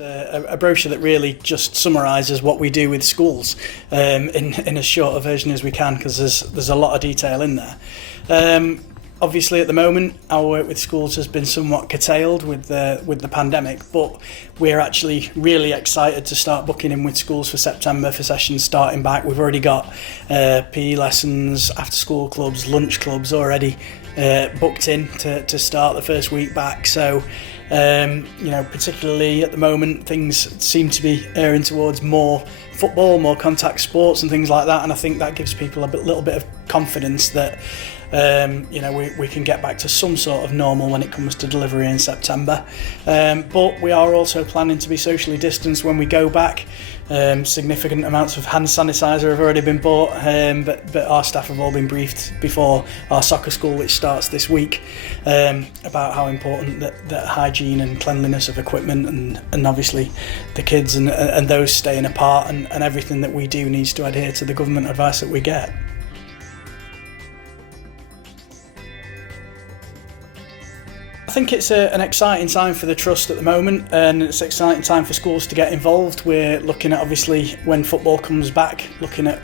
a brochure that really just summarises what we do with schools in as short a version as we can, because there's a lot of detail in there. Obviously, at the moment, our work with schools has been somewhat curtailed with the pandemic, but we're actually really excited to start booking in with schools for September for sessions starting back. We've already got PE lessons, after-school clubs, lunch clubs already booked in to start the first week back. So, particularly at the moment, things seem to be erring towards more football, more contact sports and things like that, and I think that gives people little bit of confidence that we can get back to some sort of normal when it comes to delivery in September. But we are also planning to be socially distanced when we go back. Significant amounts of hand sanitizer have already been bought, but our staff have all been briefed before our soccer school, which starts this week, about how important that hygiene and cleanliness of equipment and obviously the kids and those staying apart and everything that we do needs to adhere to the government advice that we get. I think it's an exciting time for the Trust at the moment, and it's an exciting time for schools to get involved. We're looking at, obviously, when football comes back, looking at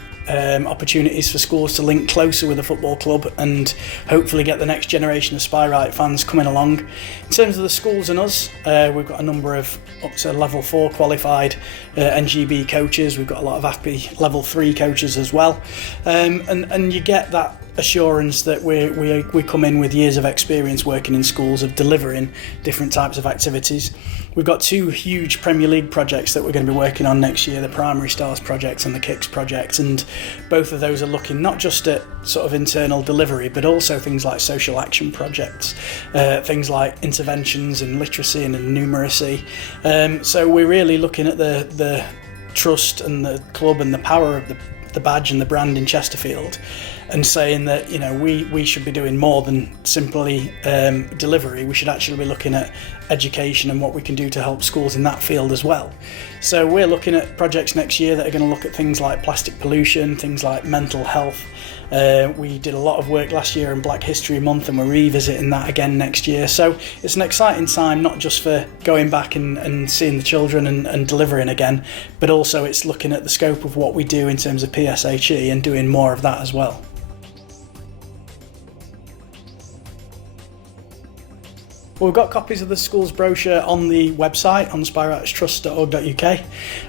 opportunities for schools to link closer with a football club and hopefully get the next generation of Spireites fans coming along. In terms of the schools and us, we've got a number of up to level 4 qualified NGB coaches. We've got a lot of AFPI level 3 coaches as well, and you get that assurance that we come in with years of experience working in schools of delivering different types of activities. We've got 2 huge Premier League projects that we're going to be working on next year, the Primary Stars project and the Kicks project, and both of those are looking not just at sort of internal delivery but also things like social action projects, things like interventions in literacy and in numeracy. So we're really looking at the Trust and the club and the power of the badge and the brand in Chesterfield, and saying that we should be doing more than simply delivery. We should actually be looking at education and what we can do to help schools in that field as well. So we're looking at projects next year that are going to look at things like plastic pollution, things like mental health. We did a lot of work last year in Black History Month, and we're revisiting that again next year. So it's an exciting time, not just for going back and seeing the children and delivering again, but also it's looking at the scope of what we do in terms of PSHE and doing more of that as well. Well, we've got copies of the school's brochure on the website on spireitestrust.org.uk,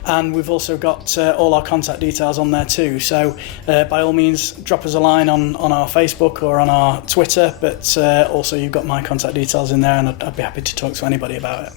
and we've also got all our contact details on there too. So by all means, drop us a line on our Facebook or on our Twitter, but also you've got my contact details in there, and I'd be happy to talk to anybody about it.